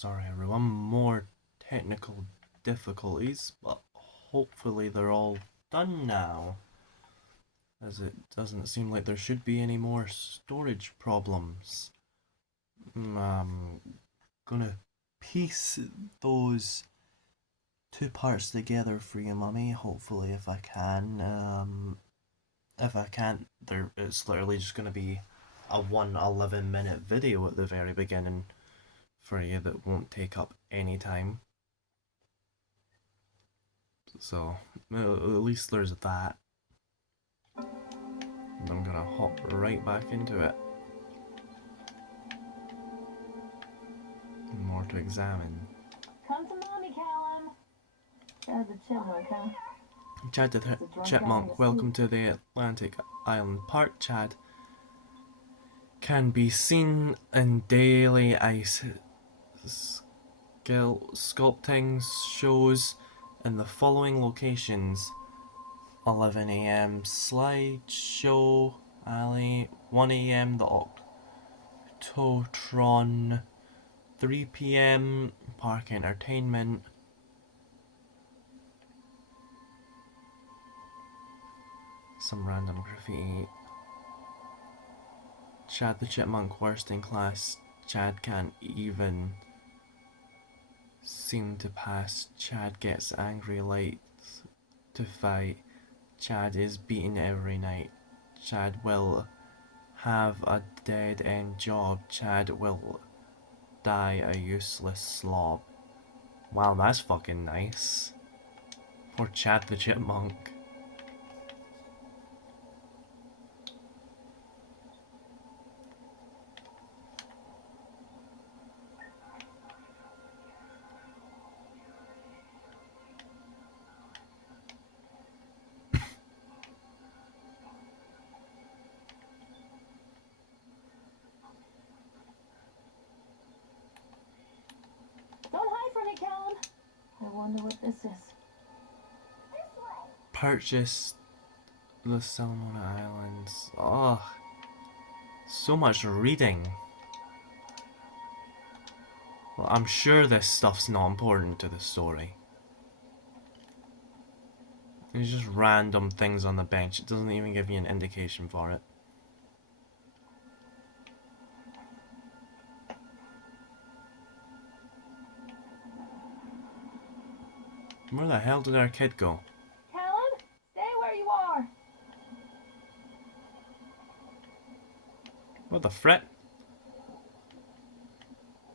sorry everyone, more technical difficulties, but hopefully they're all done now, as it doesn't seem like there should be any more storage problems. I'm gonna piece those two parts together for you, Mummy, hopefully if I can. If I can't, it's literally just gonna be a 1 11-minute video at the very beginning for you that won't take up any time. So, at least there's that. And I'm gonna hop right back into it. More to examine. Come to mommy, Callum. Chad the Chipmunk, huh? Chad the Chipmunk, welcome to the Atlantic Island Park. Chad can be seen in daily ice sculpting shows in the following locations: 11 a.m. Slideshow Alley, 1 a.m. the Octotron, 3 p.m. Park Entertainment, some random graffiti. Chad the Chipmunk worst in class. Chad can't even seem to pass. Chad gets angry late to fight. Chad is beaten every night. Chad will have a dead end job. Chad will die a useless slob. Wow, that's fucking nice. Poor Chad the Chipmunk. Don't hide from me, Callum. I wonder what this is. Purchase the Salmona Islands. Oh, so much reading. Well, I'm sure this stuff's not important to the story. There's just random things on the bench. It doesn't even give you an indication for it. Where the hell did our kid go? Callum, stay where you are. What the frick?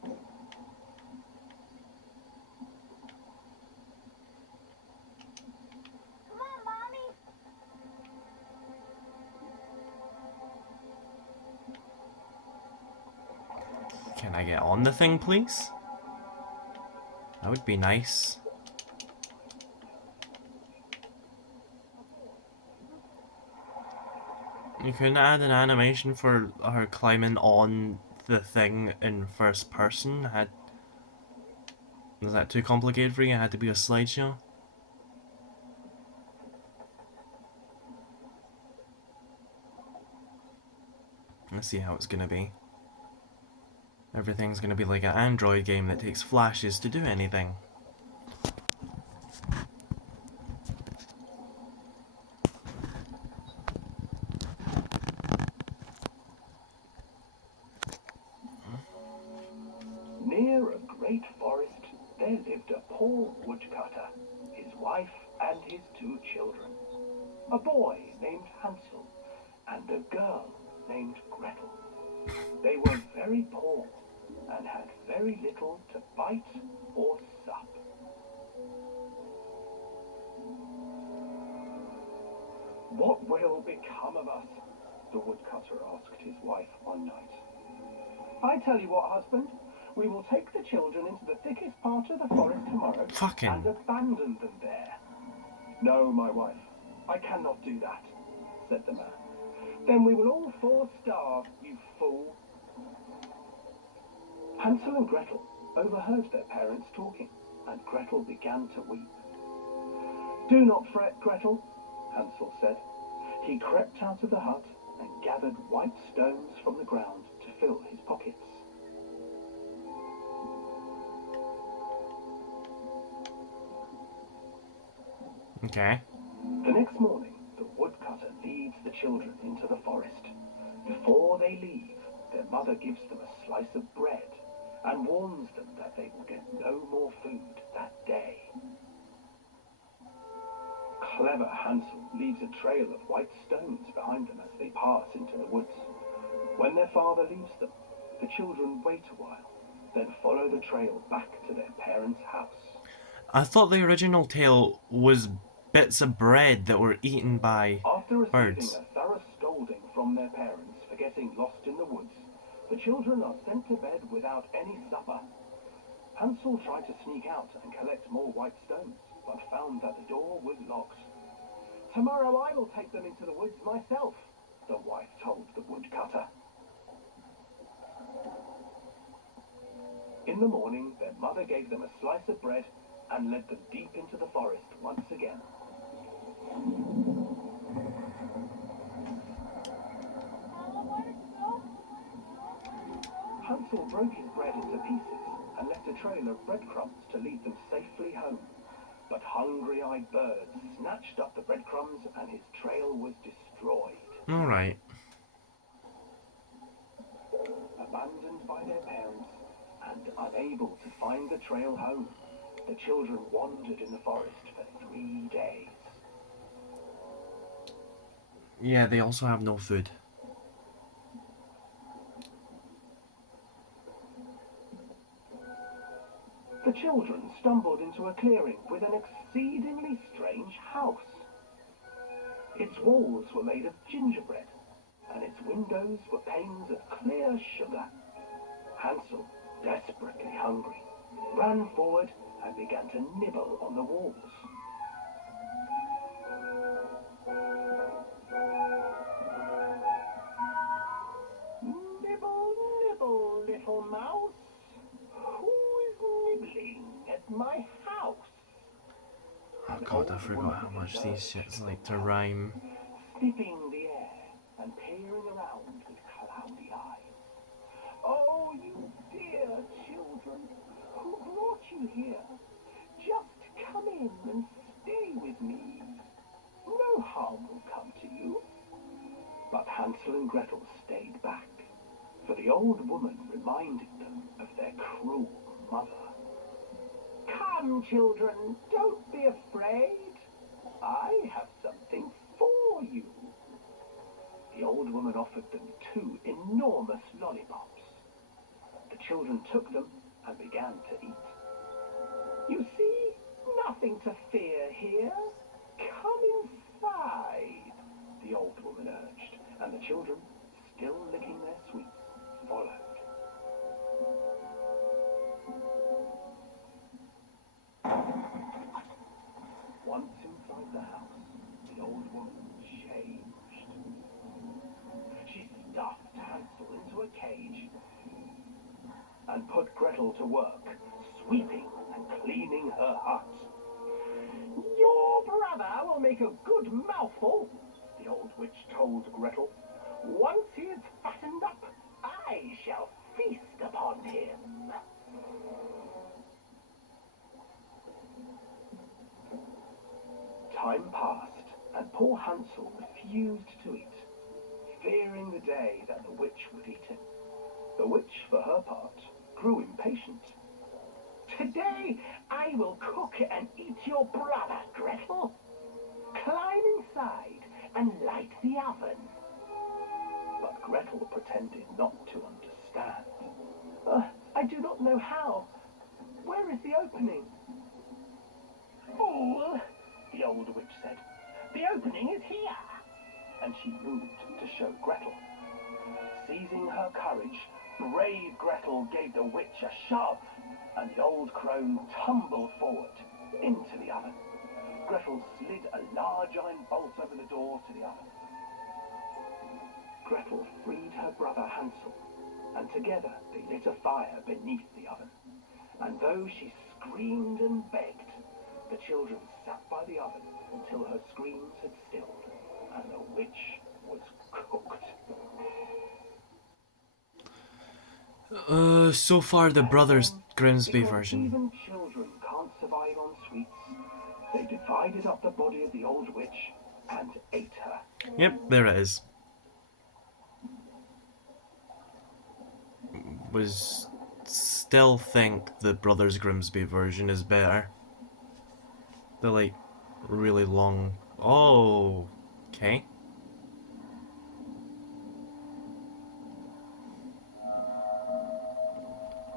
Come on, Mommy. Can I get on the thing, please? That would be nice. You couldn't add an animation for her climbing on the thing in first person? Was that too complicated for you? It had to be a slideshow? Let's see how it's gonna be. Everything's gonna be like an Android game that takes flashes to do anything. Near a great forest, there lived a poor woodcutter, his wife and his 2 children, a boy named Hansel and a girl named Gretel. They were very poor and had very little to bite or sup. What will become of us? The woodcutter asked his wife one night. I tell you what, husband, we will take the children into the thickest part of the forest tomorrow and abandon them there. No, my wife, I cannot do that, said the man. Then we will all 4 starve, you fool. Hansel and Gretel overheard their parents talking, and Gretel began to weep. Do not fret, Gretel, Hansel said. He crept out of the hut and gathered white stones from the ground to fill his pockets. Okay. The next morning, the woodcutter leads the children into the forest. Before they leave, their mother gives them a slice of bread and warns them that they will get no more food that day. Clever Hansel leaves a trail of white stones behind them as they pass into the woods. When their father leaves them, the children wait a while, then follow the trail back to their parents' house. I thought the original tale was bits of bread that were eaten by After receiving birds. a thorough scolding from their parents for getting lost in the woods, the children are sent to bed without any supper. Hansel tried to sneak out and collect more white stones, but found that the door was locked. "Tomorrow I will take them into the woods myself," the wife told the woodcutter. In the morning, their mother gave them a slice of bread and led them deep into the forest once again. Hansel broke his bread into pieces and left a trail of breadcrumbs to lead them safely home. But hungry-eyed birds snatched up the breadcrumbs and his trail was destroyed. Alright. Abandoned by their parents and unable to find the trail home, the children wandered in the forest for 3 days. Yeah, they also have no food. The children stumbled into a clearing with an exceedingly strange house. Its walls were made of gingerbread, and its windows were panes of clear sugar. Hansel, desperately hungry, ran forward and began to nibble on the walls. "Nibble, nibble, little mouse. Who is nibbling at my house?" Oh god, I forgot how much these shits like to rhyme. Sniffing the air and peering around with cloudy eyes. "Oh, you dear children, who brought you here? Just come in and stay with me. No harm will come to you." But Hansel and Gretel stayed back, for the old woman reminded them of their cruel mother. "Come, children, don't be afraid. I have something for you." The old woman offered them 2 enormous lollipops. The children took them and began to eat. "You see, nothing to fear here. Come inside," the old woman urged, and the children, still licking their sweets, followed. Once inside the house, the old woman changed. She stuffed Hansel into a cage and put Gretel to work, sweeping and cleaning her hut. "Your brother will make a good mouthful," the old witch told Gretel. "Once he is fattened up, I shall feast upon him." Time passed, and poor Hansel refused to eat, fearing the day that the witch would eat him. The witch, for her part, grew impatient. "Today I will cook and eat your brother, Gretel. Climb inside and light the oven." But Gretel pretended not to understand. "I do not know how. Where is the opening?" "Fool," the old witch said. "The opening is here." And she moved to show Gretel. Seizing her courage, brave Gretel gave the witch a shove, and the old crone tumbled forward into the oven. Gretel slid a large iron bolt over the door to the oven. Gretel freed her brother Hansel, and together they lit a fire beneath the oven. And though she screamed and begged, the children sat by the oven until her screams had stilled and the witch was cooked. So far the Brothers Grimsby Because version. even children can't survive on sweets, They divided up the body of the old witch and ate her. Yep, there it is. Was still think the Brothers Grimsby version is better. The like really long. Oh, okay.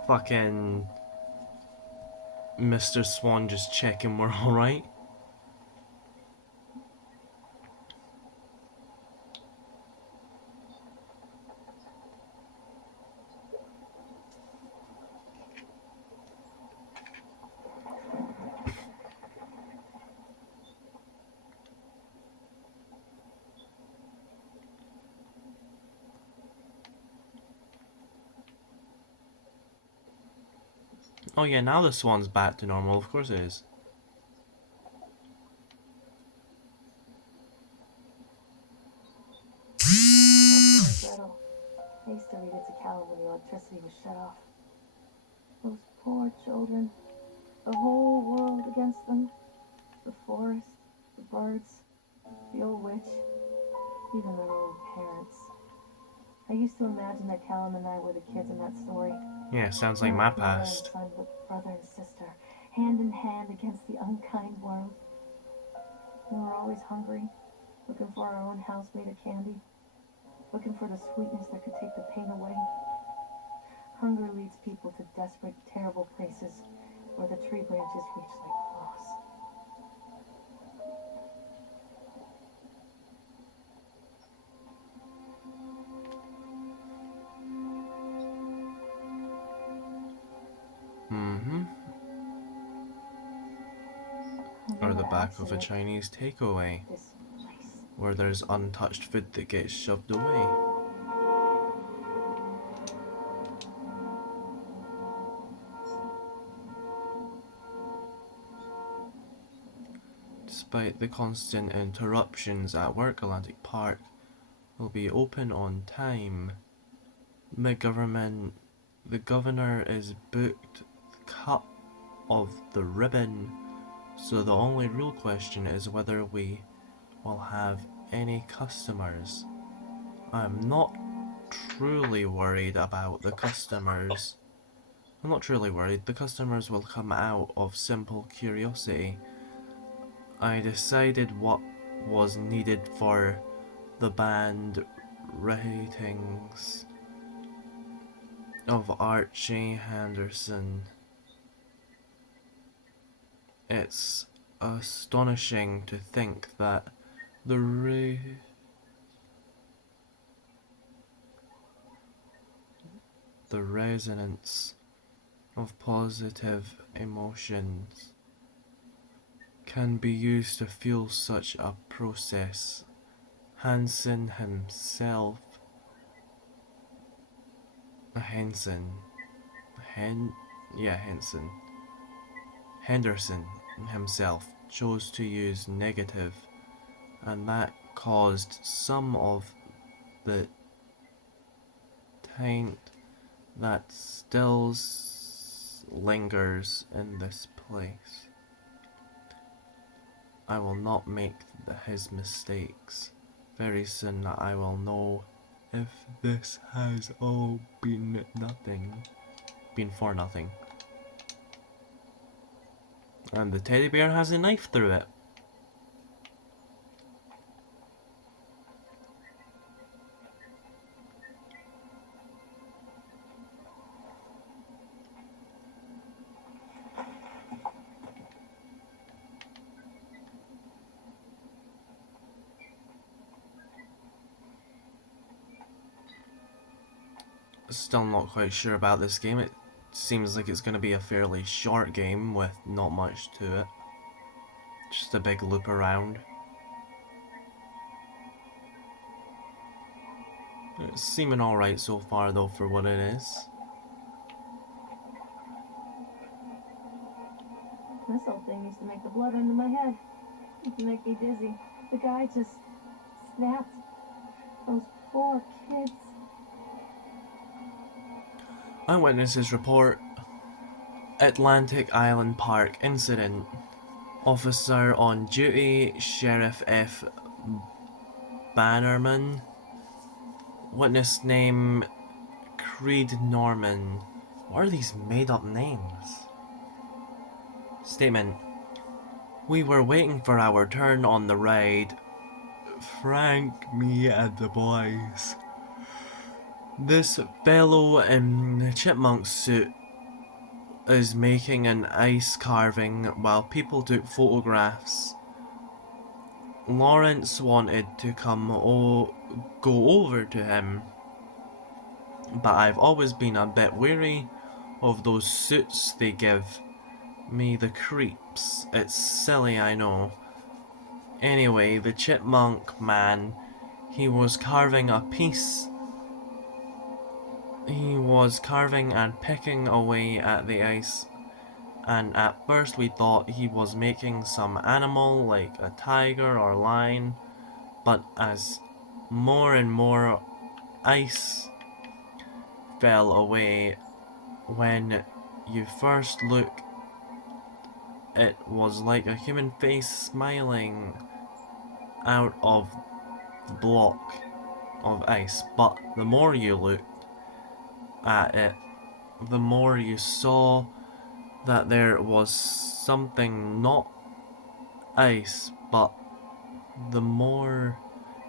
Fucking Mr. Swan just checking we're alright. Oh yeah, now the Swan's back to normal, of course it is. Gretel. I used to read it to Callum when the electricity was shut off. Those poor children. The whole world against them. The forest, the birds, the old witch, even their own parents. I used to imagine that Callum and I were the kids in that story. Yeah, sounds like my Not mother and past. son, but brother and sister, hand in hand against the unkind world. We were always hungry, looking for our own house made of candy, looking for the sweetness that could take the pain away. Hunger leads people to desperate, terrible places where the tree branches reach like claws. Mm-hmm. Or the back of a Chinese takeaway, This place. where there's untouched food that gets shoved away. Despite the constant interruptions at work, Atlantic Park will be open on time. The governor is booked cut of the ribbon, so the only real question is whether we will have any customers. I'm not truly worried about the customers. I'm not truly worried. The customers will come out of simple curiosity. I decided what was needed for the band ratings of Archie Henderson. It's astonishing to think that the resonance of positive emotions can be used to fuel such a process. Henderson himself chose to use negative, and that caused some of the taint that still lingers in this place. I will not make his mistakes. Very soon I will know if this has all been for nothing. And the teddy bear has a knife through it. Still not quite sure about this game. It seems like it's going to be a fairly short game with not much to it. Just a big loop around. It's seeming alright so far though for what it is. This old thing used to make the blood run to my head. It used to make me dizzy. The guy just snapped. Those poor kids. Eyewitnesses report Atlantic Island Park incident. Officer on duty, Sheriff F. Bannerman. Witness name, Creed Norman. What are these made up names? Statement. We were waiting for our turn on the ride. Frank, me, and the boys. This fellow in the chipmunk suit is making an ice carving while people took photographs. Lawrence wanted to go over to him, but I've always been a bit wary of those suits. They give me the creeps. It's silly, I know. Anyway, the chipmunk man, he was carving a piece. He was carving and picking away at the ice, and at first we thought he was making some animal like a tiger or lion, but as more and more ice fell away, when you first look, it was like a human face smiling out of the block of ice, but the more you looked at it, the more you saw that there was something not ice, but the more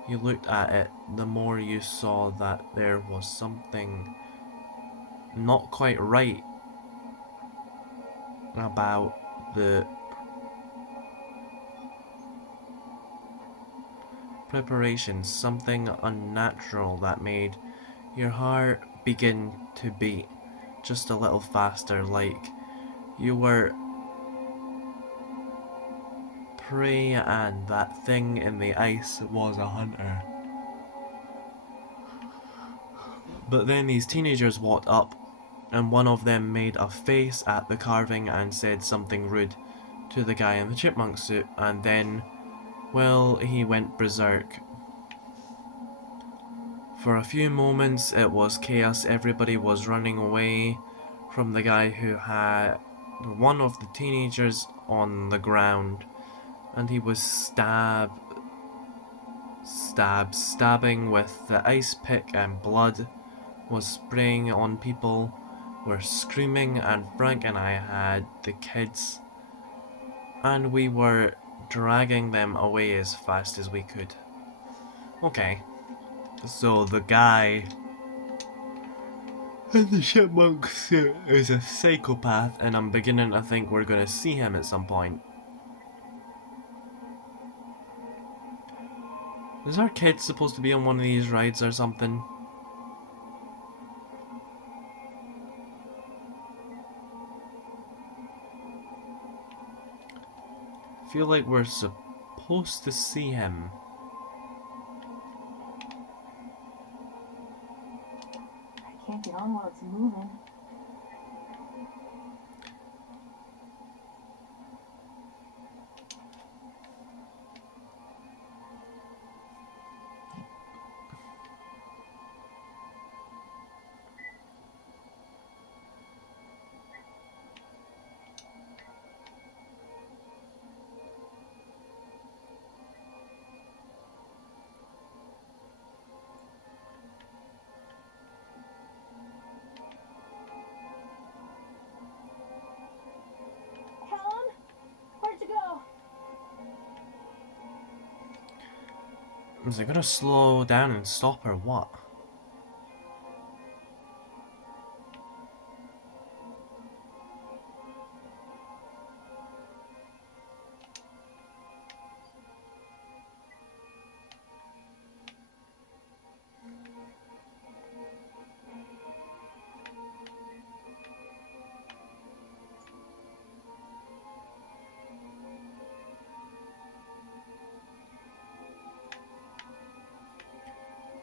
you looked at it, the more you saw that there was something not quite right about the preparations, something unnatural that made your heart begin to beat just a little faster, like you were prey and that thing in the ice was a hunter. But then these teenagers walked up, and one of them made a face at the carving and said something rude to the guy in the chipmunk suit, and then, well, he went berserk. For a few moments it was chaos. Everybody was running away from the guy who had one of the teenagers on the ground, and he was stabbing with the ice pick, and blood was spraying on people. Were screaming, and Frank and I had the kids, and we were dragging them away as fast as we could. Okay, so the guy in the chipmunk suit is a psychopath, and I'm beginning to think we're gonna see him at some point. Is our kid supposed to be on one of these rides or something? I feel like we're supposed to see him. I can't get on while it's moving. Helen? Where'd you go? Is it gonna slow down and stop or what?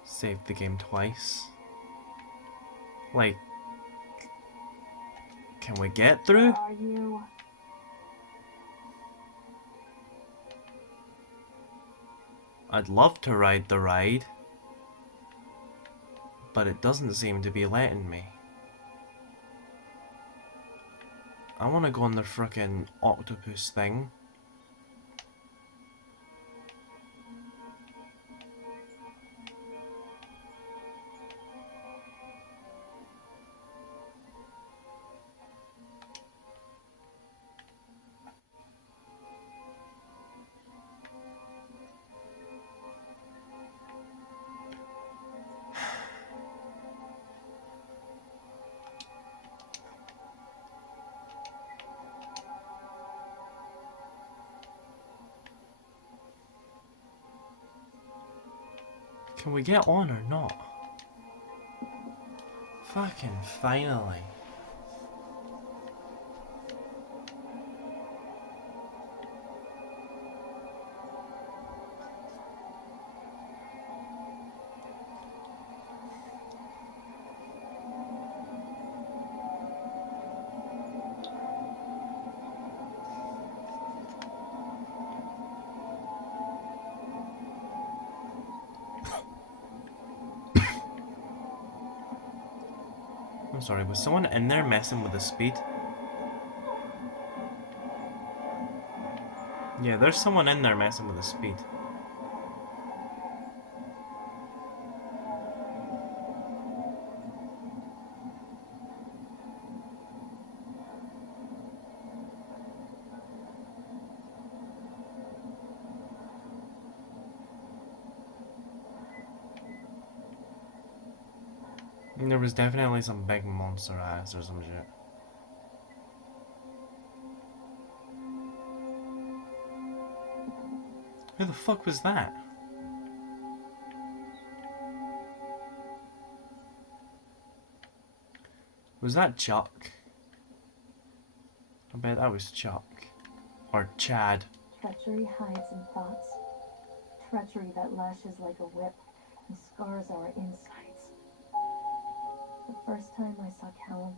Saved the game twice. Like, can we get through? Where are you? I'd love to ride the ride, but it doesn't seem to be letting me. I want to go on the frickin' octopus thing. Can we get on or not? Fucking finally. I'm sorry, was someone in there messing with the speed? Yeah, there's someone in there messing with the speed. And there was definitely some big monster ass or some shit. Who the fuck was that? Was that Chuck? I bet that was Chuck. Or Chad. Treachery hides in thoughts. Treachery that lashes like a whip and scars our insides. The first time I saw Callum,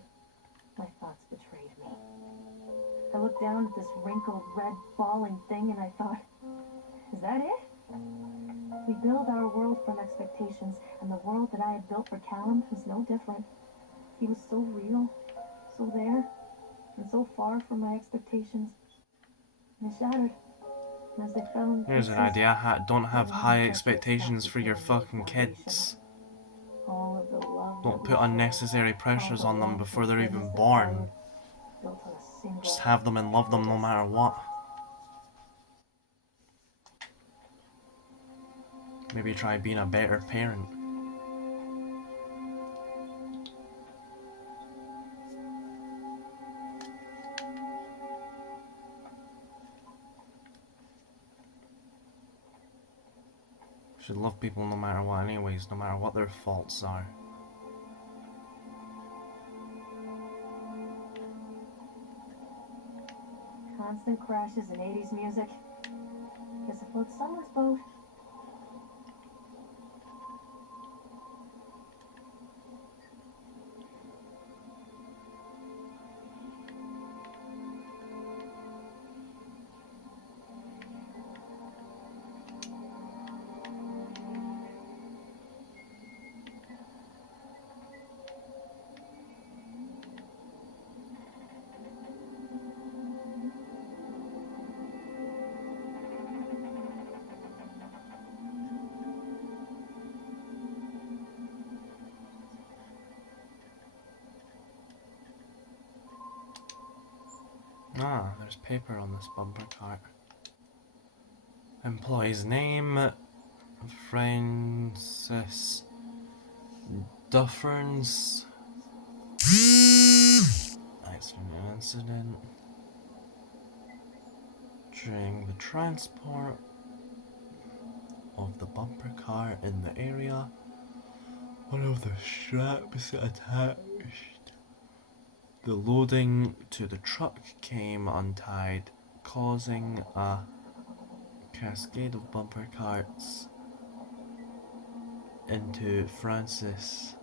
my thoughts betrayed me. I looked down at this wrinkled, red, bawling thing and I thought, is that it? We build our world from expectations, and the world that I had built for Callum was no different. He was so real, so there, and so far from my expectations. And they shattered. And as they fell in Here's an pieces, idea. Don't have the high pressure expectations itself for your became the fucking foundation. kids. All of the love Don't that we put shared, unnecessary all pressures the on them warmth before and they're goodness even that born. followed, built on a single Just have them and love them no matter what. Maybe try being a better parent. Should love people no matter what anyways, no matter what their faults are. constant crashes and 80s music. Guess it floats someone's boat. Ah, there's paper on this bumper cart. Employee's name, Francis Dufferins. Accident and incident. During the transport of the bumper car in the area, one of the straps attached the loading to the truck came untied, causing a cascade of bumper carts into Francis.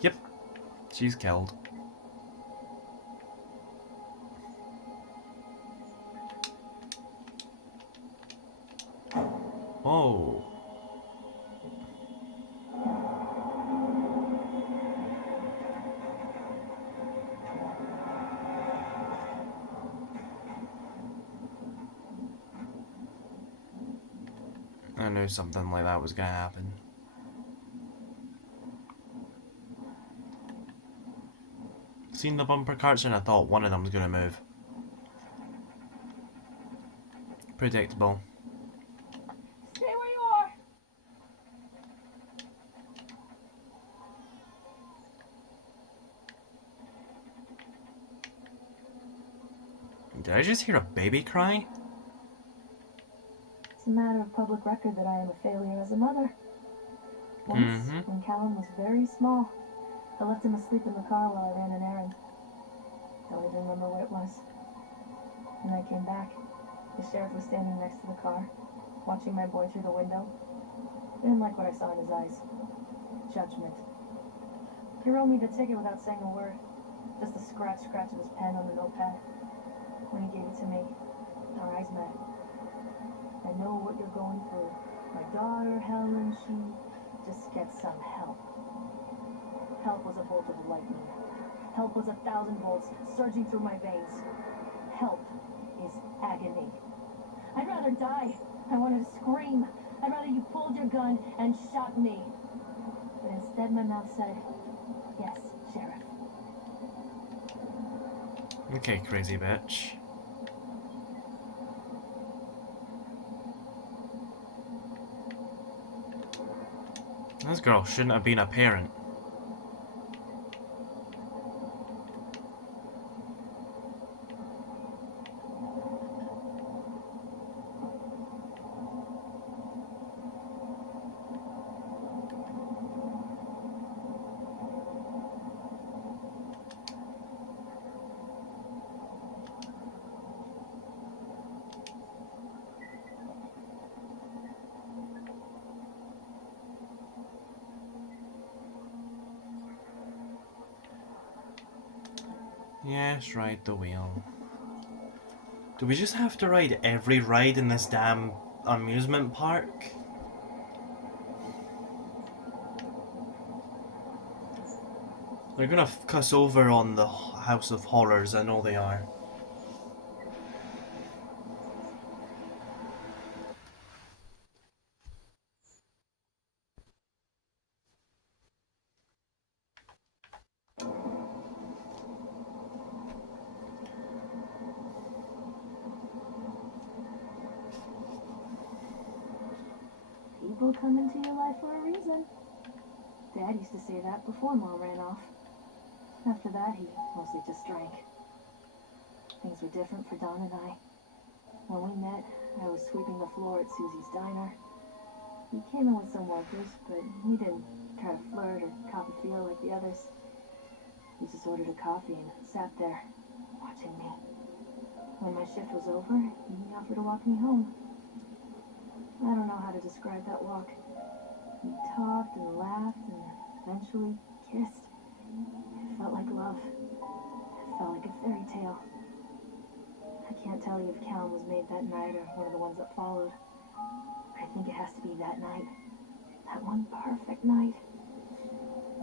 Yep, she's killed. Oh. I knew something like that was gonna happen. Seen the bumper carts and I thought one of them was gonna move. Predictable. Stay where you are. Did I just hear a baby cry? It's a matter of public record that I am a failure as a mother. Once, when Callum was very small, I left him asleep in the car while I ran an errand. Don't even remember what it was. When I came back, the sheriff was standing next to the car, watching my boy through the window. Didn't like what I saw in his eyes. Judgment. He wrote me the ticket without saying a word. Just a scratch of his pen on the notepad. When he gave it to me, our eyes met. I know what you're going through. My daughter, Helen, she just gets some help. Help was a bolt of lightning. Help was 1,000 volts surging through my veins. Help is agony. I'd rather die. I wanted to scream. I'd rather you pulled your gun and shot me. But instead my mouth said, yes, Sheriff. Okay, crazy bitch. This girl shouldn't have been a parent. Yes, ride the wheel. Do we just have to ride every ride in this damn amusement park? They're gonna cuss over on the House of Horrors, I know they are. People come into your life for a reason. Dad used to say that before Mom ran off. After that, he mostly just drank. Things were different for Don and I. When we met, I was sweeping the floor at Susie's diner. He came in with some workers, but he didn't try to flirt or cop a feel like the others. He just ordered a coffee and sat there, watching me. When my shift was over, he offered to walk me home. I don't know how to describe that walk. We talked and laughed and eventually kissed. It felt like love. It felt like a fairy tale. I can't tell you if Callum was made that night or one of the ones that followed. But I think it has to be that night. That one perfect night.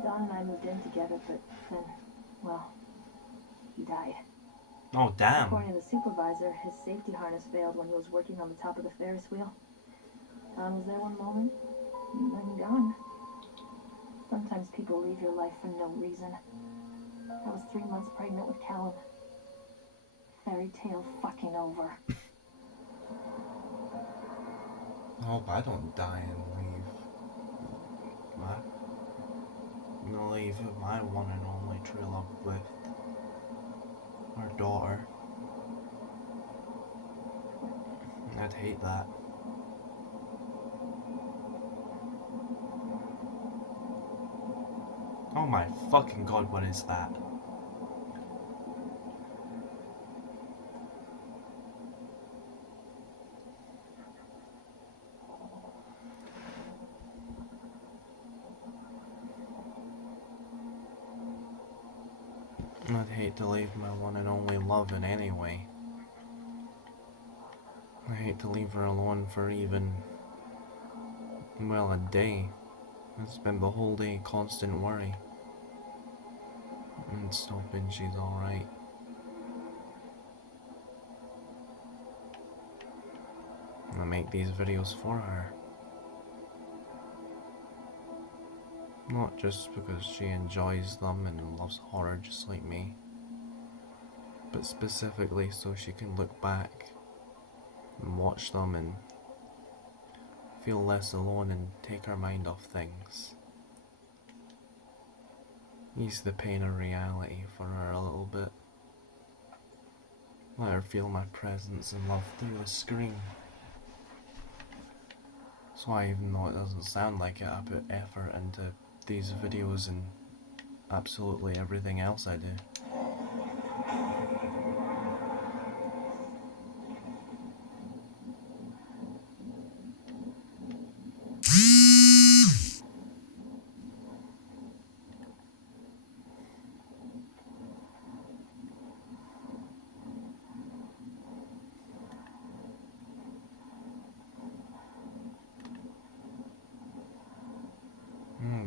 Don and I moved in together, but then, well, he died. Oh, damn. According to the supervisor, his safety harness failed when he was working on the top of the Ferris wheel. Don was there one moment, and then gone. Sometimes people leave your life for no reason. I was 3 months pregnant with Callum. Fairy tale fucking over. I hope I don't die and leave my one and only true love with our daughter. I'd hate that. Oh my fucking god, what is that? I'd hate to leave my one and only love in any way. I hate to leave her alone for even, well, a day. It's been the whole day constant worry. And hoping she's alright. I make these videos for her. Not just because she enjoys them and loves horror just like me, but specifically so she can look back and watch them and feel less alone and take her mind off things. Ease the pain of reality for her a little bit. Let her feel my presence and love through the screen. That's why, even though it doesn't sound like it, I put effort into these videos and absolutely everything else I do.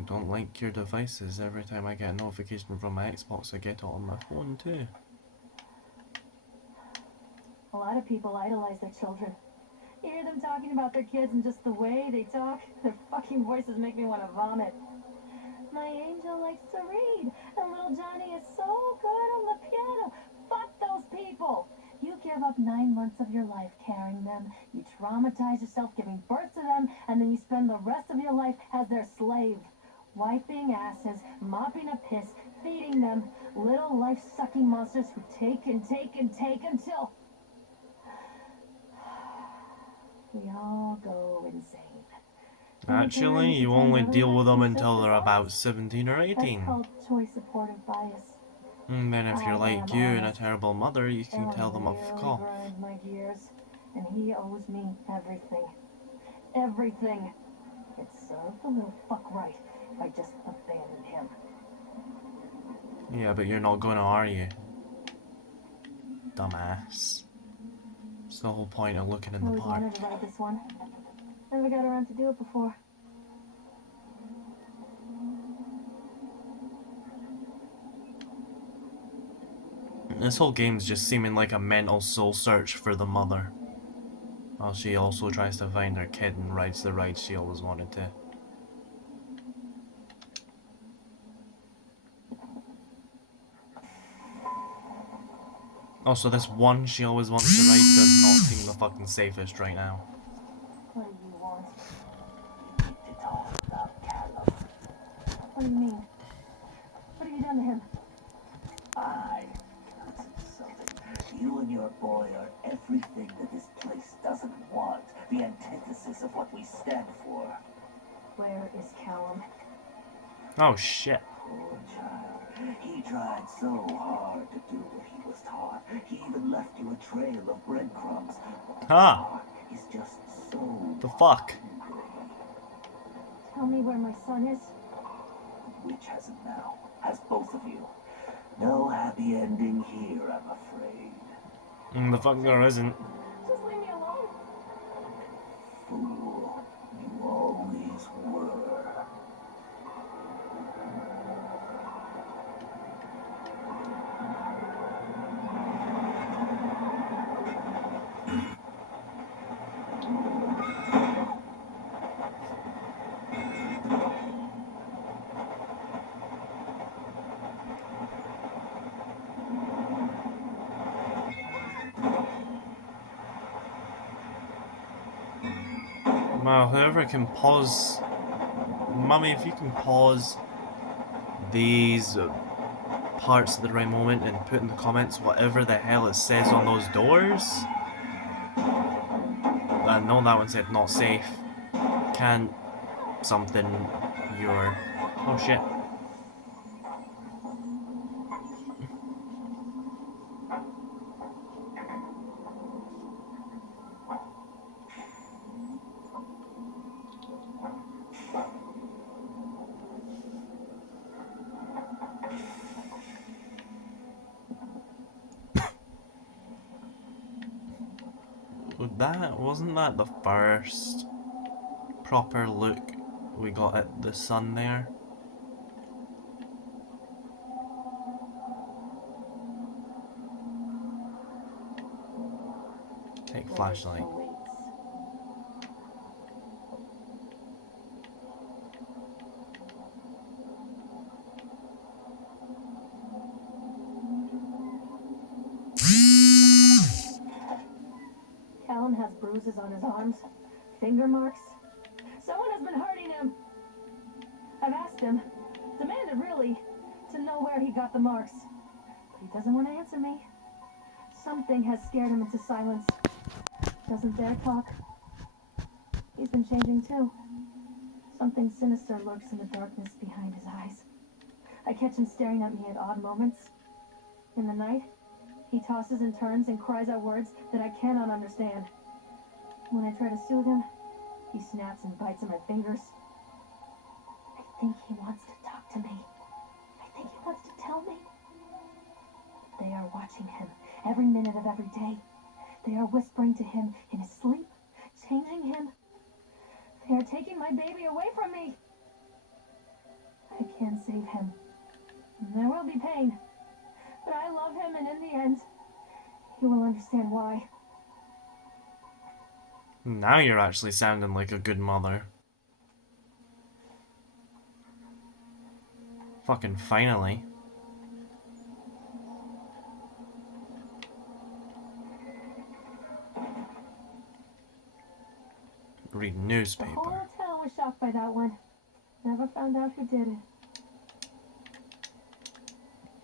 Don't link your devices. Every time I get a notification from my Xbox, I get it on my phone too. A lot of people idolize their children. You hear them talking about their kids and just the way they talk, their fucking voices make me want to vomit. My angel likes to read, and little Johnny is so good on the piano. Fuck those people! You give up 9 months of your life carrying them, you traumatize yourself giving birth to them, and then you spend the rest of your life as their slave. Wiping asses, mopping a piss, feeding them, little life-sucking monsters who take and take and take until we all go insane. Actually, you only deal with them until they're about 17 or 18. That's called choice supportive bias. And then if you're like you and a terrible mother, you can tell them off really off. grind my gears, and he owes me everything. Everything. It served the little fuck right if I just abandoned him. Yeah, but you're not gonna, are you? Dumbass. It's the whole point of looking in the Always park. wanted to ride this one. Never got around to do it before. This whole game's just seeming like a mental soul search for the mother. While she also tries to find her kid and rides the ride she always wanted to. Also, this one she always wants to ride does not seem the fucking safest right now. What do you want? You need to talk about Callum. What do you mean? What have you done to him? That's insulting. You and your boy are everything that this place doesn't want. The antithesis of what we stand for. Where is Callum? Oh shit. Poor child. He tried so hard to do what he was taught. He even left you a trail of breadcrumbs. Huh. He's just so The fuck? hungry. Tell me where my son is. Which has him now? Has both of you. No happy ending here, I'm afraid. The fuck there isn't. Just leave me alone. Fool. You always were. Well, whoever can pause... Mummy, if you can pause these parts at the right moment and put in the comments whatever the hell it says on those doors. I know that one said not safe. Can't something your... Oh shit. Wasn't that the first proper look we got at the sun there? Take flashlight. Callum has bruises on his arms, finger marks. Someone has been hurting him. I've asked him, demanded really, to know where he got the marks. But he doesn't want to answer me. Something has scared him into silence. Doesn't dare talk. He's been changing too. Something sinister lurks in the darkness behind his eyes. I catch him staring at me at odd moments. In the night, he tosses and turns and cries out words that I cannot understand. When I try to soothe him, he snaps and bites at my fingers. I think he wants to talk to me. I think he wants to tell me. They are watching him every minute of every day. They are whispering to him in his sleep, changing him. They are taking my baby away from me. I can't save him. There will be pain. But I love him, and in the end, he will understand why. Now you're actually sounding like a good mother. Fucking finally. Read The whole newspaper. town was shocked by that one. Never found out who did it.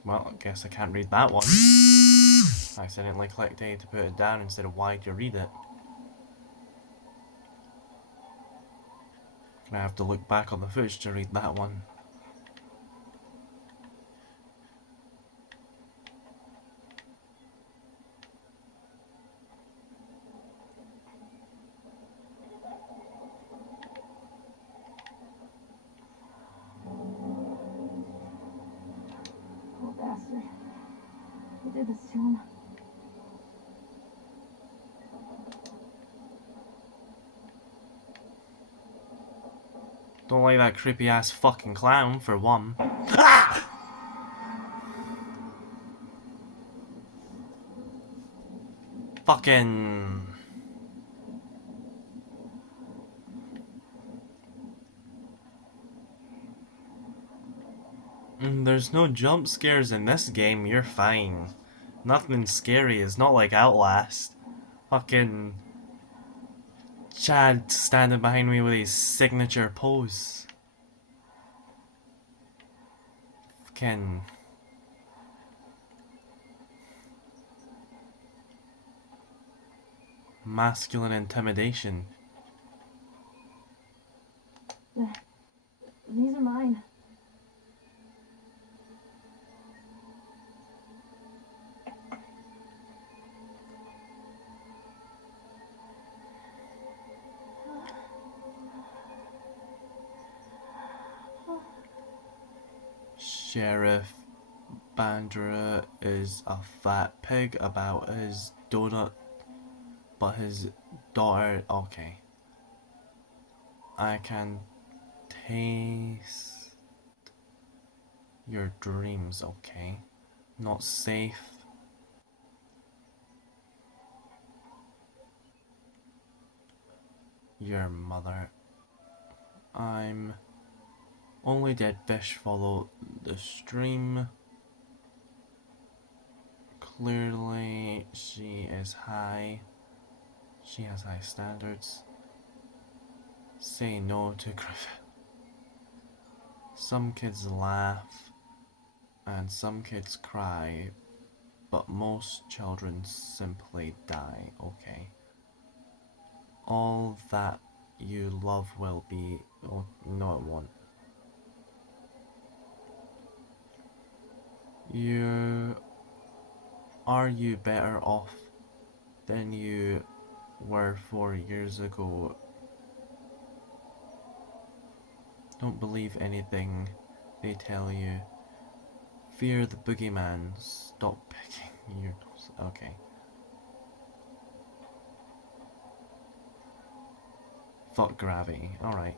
Well, I guess I can't read that one. I accidentally clicked A to put it down instead of Y to read it. Gonna have to look back on the footage to read that one. Poor bastard. Who did this to him? Don't like that creepy ass fucking clown, for one. Ah! Fucking. There's no jump scares in this game, you're fine. Nothing scary, it's not like Outlast. Fucking Chad standing behind me with his signature pose. Fucking masculine intimidation. These are mine. Sheriff Bandera is a fat pig about his donut, but his daughter. Okay. I can taste your dreams, okay? Not safe. Your mother. I'm only dead fish follow the stream. Clearly, she is high. She has high standards. Say no to Griffith. Some kids laugh and some kids cry, but most children simply die, okay? All that you love will be. Oh, no, it won't. Are you better off than you were 4 years ago? Don't believe anything they tell you. Fear the boogeyman. Stop picking your nose. Okay. Fuck gravity. Alright.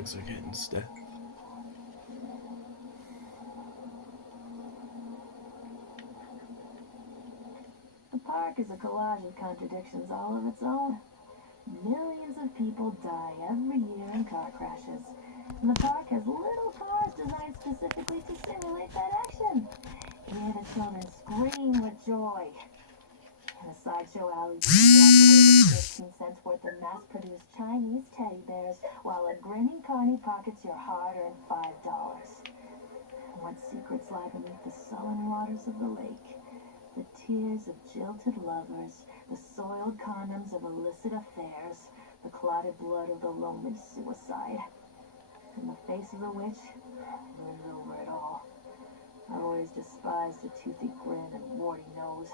legs are getting stiff. The park is a collage of contradictions all of its own. Millions of people die every year in car crashes, and the park has little cars designed specifically to simulate that action. Here the children scream with joy. In a sideshow alley, you can walk away with 15 cents worth of mass-produced Chinese teddy bears, while a grinning carny pockets your hard-earned $5. What secrets lie beneath the sullen waters of the lake? The tears of jilted lovers, the soiled condoms of illicit affairs, the clotted blood of the lonely suicide. And the face of the witch looms over it all. I've always despised a toothy grin and warty nose.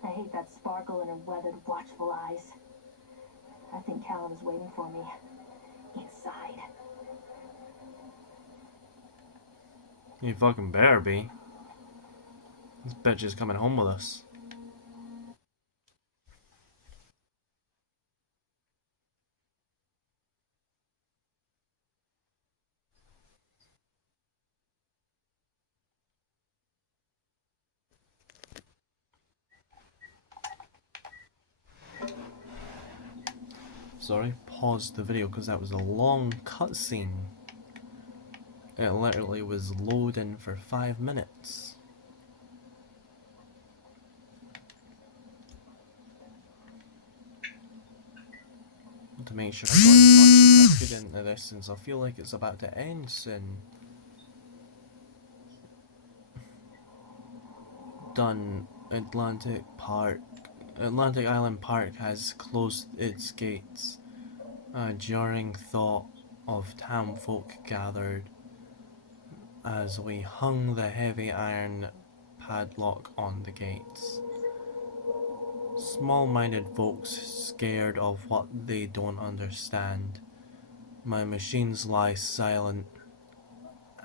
I hate that sparkle in her weathered, watchful eyes. I think Callum is waiting for me inside. You fucking better be. This bitch is coming home with us. Sorry, paused the video because that was a long cutscene. It literally was loading for 5 minutes. To make sure I got as much as I could into this, since I feel like it's about to end soon. Done. Atlantic Island Park has closed its gates. A jarring thought of townfolk gathered as we hung the heavy iron padlock on the gates. Small-minded folks scared of what they don't understand. My machines lie silent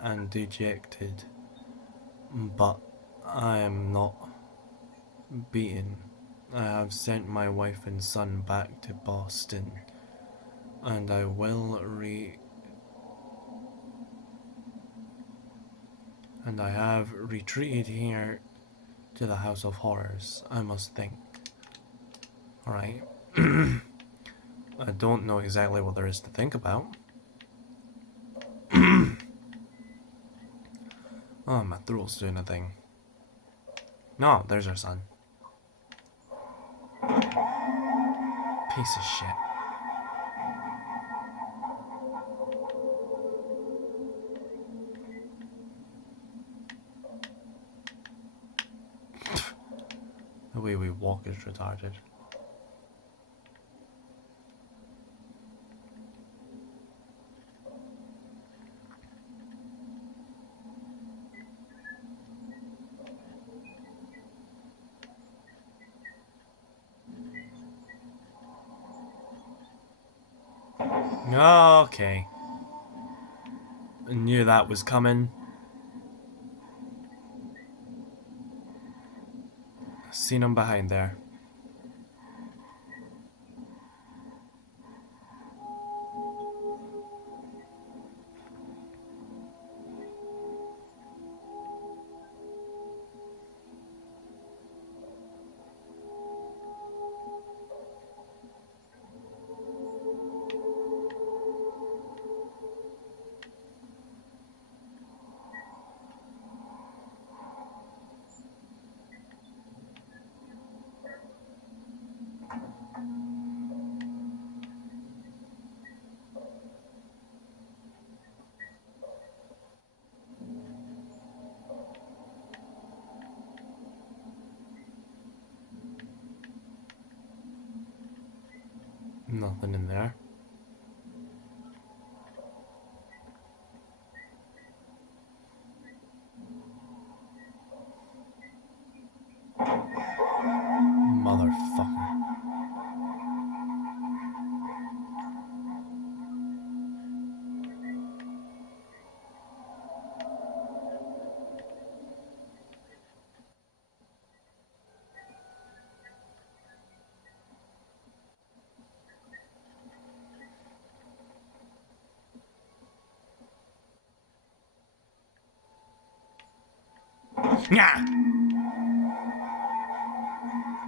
and dejected, but I am not beaten. I have sent my wife and son back to Boston, and I will and I have retreated here to the House of Horrors. I must think. Alright. I don't know exactly what there is to think about. Oh, my throat's doing a thing. No, there's our son. Piece of shit. The way we walk is retarded. Okay. I knew that was coming. Seen him behind there. Nothing in there. Motherfucker. Yeah.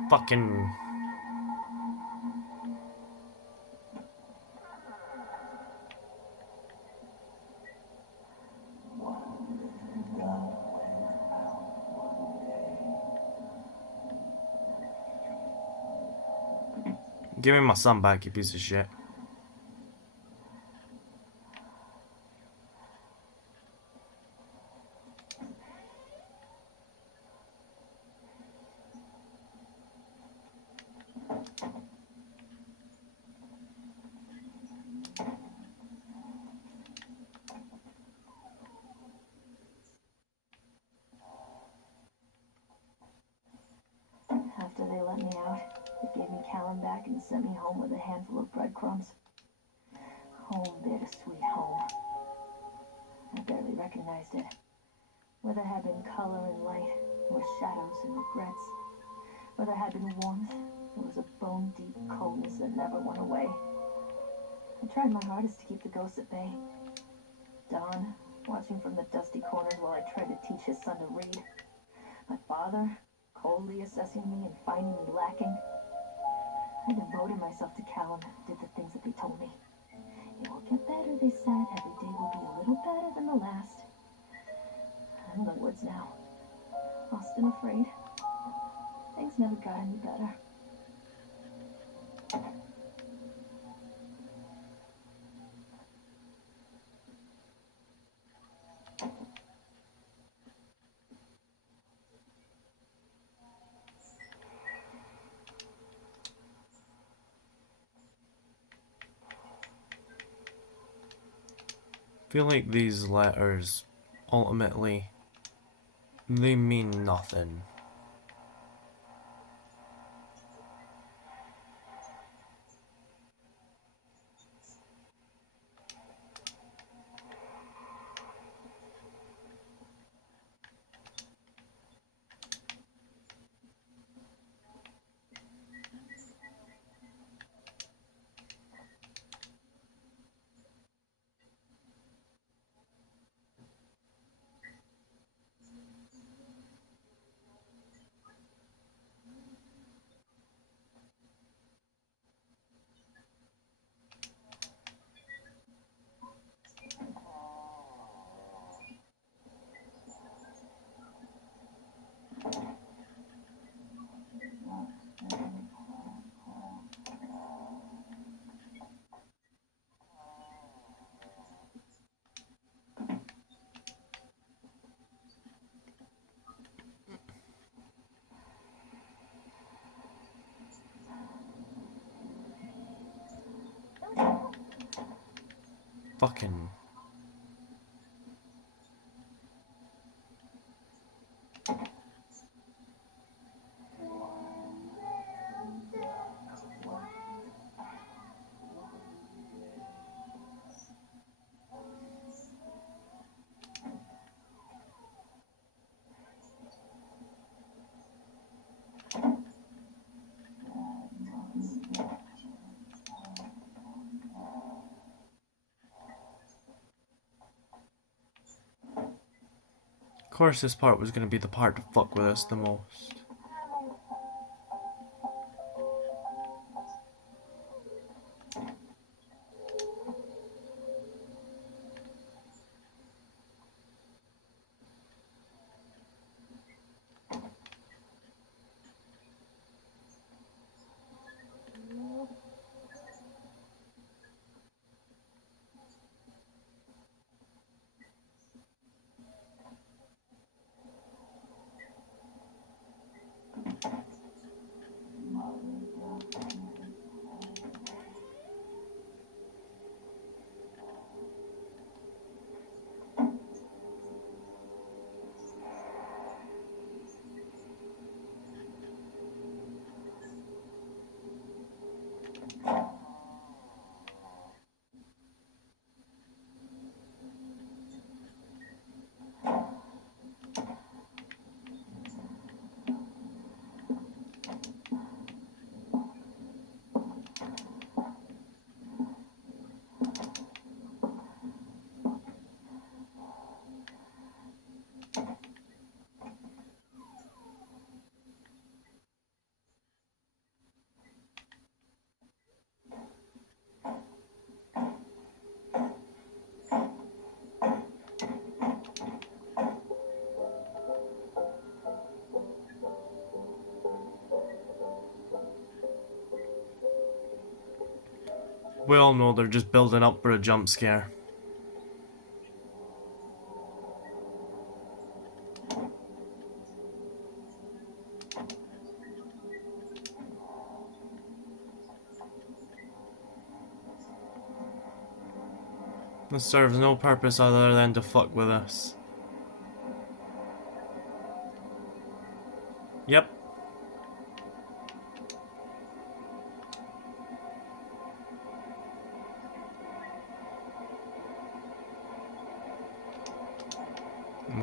Fucking. Give me my son back, you piece of shit. After they let me out, they gave me Callum back and sent me home with a handful of breadcrumbs. Home, bittersweet home. I barely recognized it. Where there had been color and light, there were shadows and regrets. Where there had been warmth, there was a bone-deep coldness that never went away. I tried my hardest to keep the ghosts at bay. Don, watching from the dusty corners while I tried to teach his son to read. My father, coldly assessing me and finding me lacking. I devoted myself to Callum, did the things that they told me. It will get better, they said. Every day will be a little better than the last. I'm in the woods now, lost and afraid. Things never got any better. I feel like these letters, ultimately, they mean nothing. Fucking. Of course, this part was gonna be the part to fuck with us the most. We all know they're just building up for a jump scare. This serves no purpose other than to fuck with us. Yep.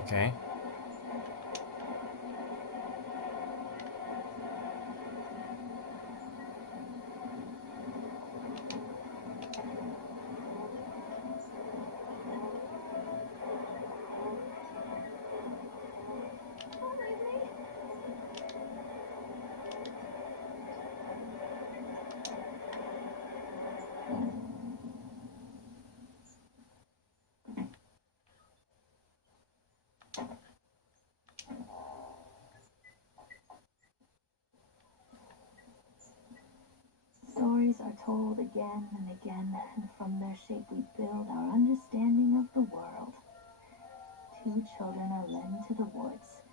Okay. Stories are told again and again, and from their shape we build our understanding of the world. Two children are led into the woods.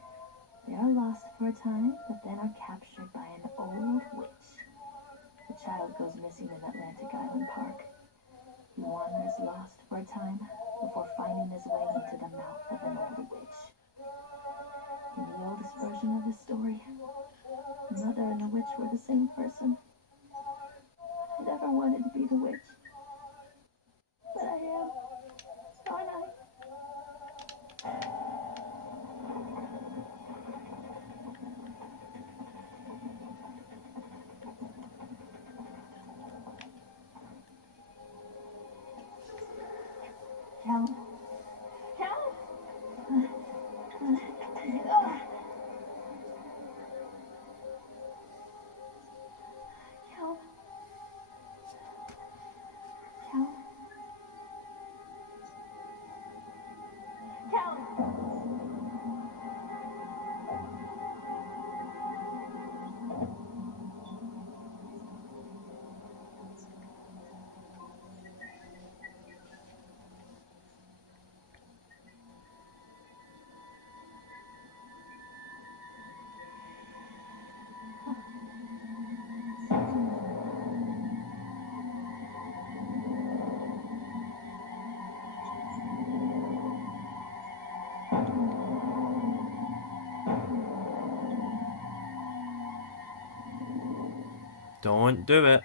They are lost for a time, but then are captured by an old witch. The child goes missing in Atlantic Island Park. He wanders lost for a time before finding his way into the mouth of an old witch. In the oldest version of the story, the mother and the witch were the same person. I never wanted to be the witch, but I am, aren't I? Cal? Cal? Cal? Cal? Cal? Don't do it.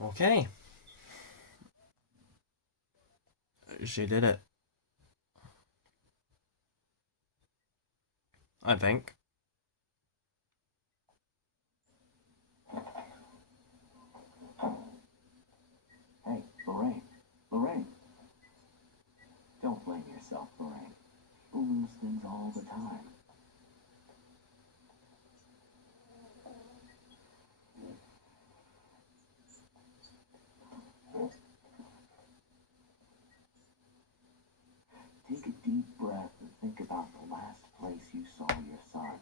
Okay. She did it. I think. Hey, Lorraine. Lorraine. Don't blame yourself, Lorraine. People lose things all the time. Take a deep breath and think about the last place you saw your son.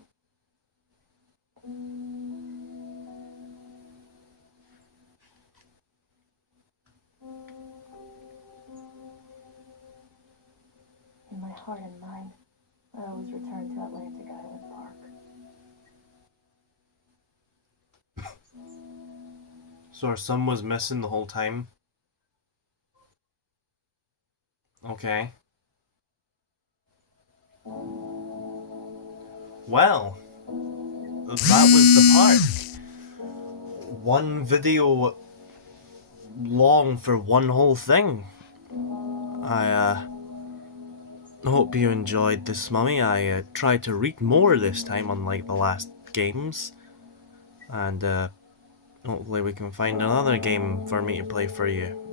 In my heart and mind, I always return to Atlantic Island Park. So our son was missing the whole time? Okay. Well, that was the park. One video long for one whole thing. I hope you enjoyed this, Mummy. I tried to read more this time, unlike the last games. And hopefully we can find another game for me to play for you.